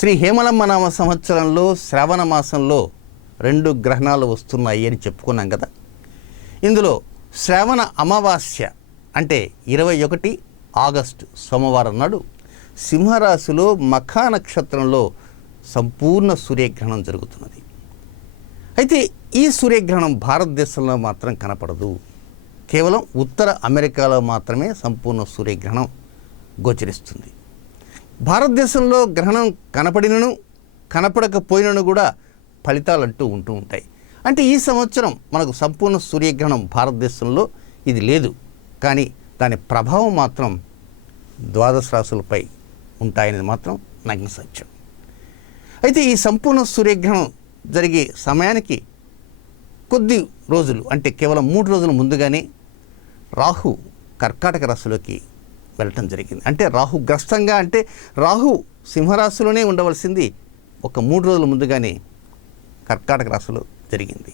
శ్రీ హేమలమ్మ నామ సంవత్సరంలో శ్రావణ మాసంలో 2 గ్రహణాలు వస్తున్నాయి అని చెప్పుకున్నాం కదా. ఇందులో శ్రావణ అమావాస్య అంటే 21 ఆగస్టు సోమవారం నాడు సింహరాశిలో మఖా నక్షత్రంలో సంపూర్ణ సూర్యగ్రహణం జరుగుతున్నది. అయితే ఈ సూర్యగ్రహణం భారతదేశంలో మాత్రం కనపడదు. కేవలం ఉత్తర అమెరికాలో మాత్రమే సంపూర్ణ సూర్యగ్రహణం గోచరిస్తుంది. భారతదేశంలో గ్రహణం కనపడినను కనపడకపోయినను కూడా ఫలితాలంటూ ఉంటూ ఉంటాయి. అంటే ఈ సంవత్సరం మనకు సంపూర్ణ సూర్యగ్రహణం భారతదేశంలో ఇది లేదు, కానీ దాని ప్రభావం మాత్రం ద్వాదశ రాశులపై ఉంటాయనేది మాత్రం నగ్న సత్యం. అయితే ఈ సంపూర్ణ సూర్యగ్రహణం జరిగే సమయానికి కొద్ది రోజులు అంటే కేవలం 3 రోజుల ముందుగానే రాహు కర్కాటక రాశిలోకి వెళ్ళటం జరిగింది. అంటే రాహుగ్రస్తంగా, అంటే రాహు సింహరాశిలోనే ఉండవలసింది ఒక 3 రోజుల ముందుగానే కర్కాటక రాశిలో జరిగింది.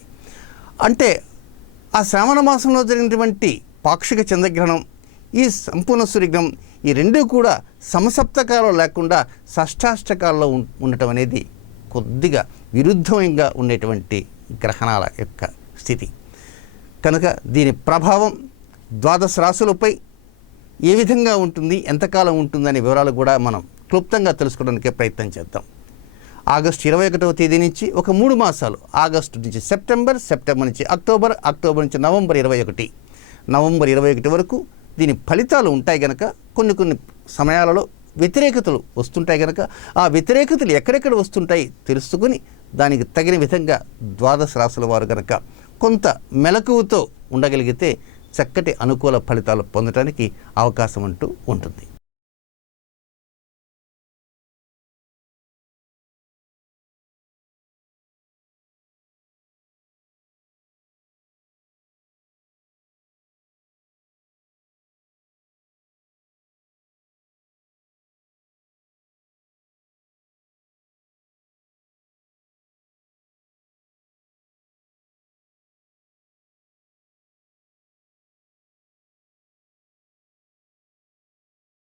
అంటే ఆ శ్రావణ మాసంలో జరిగినటువంటి పాక్షిక చంద్రగ్రహణం, ఈ సంపూర్ణ సూర్యగ్రహణం, ఈ రెండూ కూడా సమసప్తకాలలో లేకుండా షష్టాష్టకాలలో ఉండటం అనేది కొద్దిగా విరుద్ధంగా ఉండేటువంటి గ్రహణాల యొక్క స్థితి. కనుక దీని ప్రభావం ద్వాదశ రాశులపై ఏ విధంగా ఉంటుంది, ఎంతకాలం ఉంటుందనే వివరాలు కూడా మనం క్లుప్తంగా తెలుసుకోవడానికి ప్రయత్నం చేద్దాం. ఆగస్టు 21వ తేదీ నుంచి ఒక 3 మాసాలు, ఆగస్టు నుంచి సెప్టెంబర్, సెప్టెంబర్ నుంచి అక్టోబర్, అక్టోబర్ నుంచి నవంబర్ 21 వరకు దీని ఫలితాలు ఉంటాయి కనుక కొన్ని సమయాలలో వ్యతిరేకతలు వస్తుంటాయి కనుక ఆ వ్యతిరేకతలు ఎక్కడెక్కడ వస్తుంటాయి తెలుసుకుని దానికి తగిన విధంగా ద్వాదశ రాశుల వారు కనుక కొంత మెలకువతో ఉండగలిగితే చక్కటి అనుకూల ఫలితాలు పొందడానికి అవకాశం అంటూ ఉంటుంది.